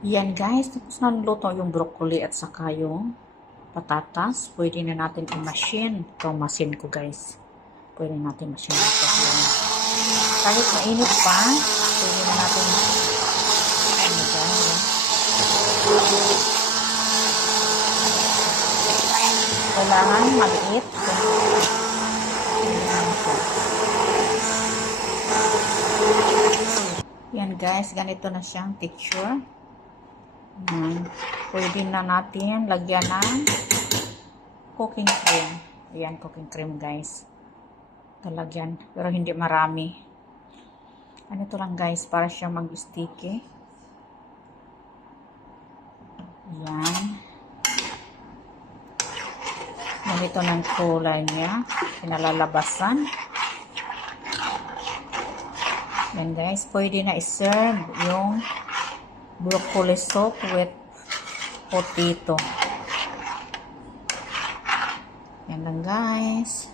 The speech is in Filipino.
Yan guys, tapos na luto yung broccoli at saka yung patatas. Pwede na natin i-machine. Ito ang machine ko guys. Pwede natin machine ito. Kahit mainit pa, pwede na natin ano guys. Kailangan maliit. Yan guys, ganito na siyang texture. Pwede na natin lagyan ng cooking cream. Ayan, cooking cream guys. Talagyan, pero hindi marami. Ano to lang guys, para siya mag-sticky. Ayan. Ganito ng kulay niya. Pinalalabasan. Yan guys, pwede na i-serve yung broccoli soup with potato. Yan lang guys.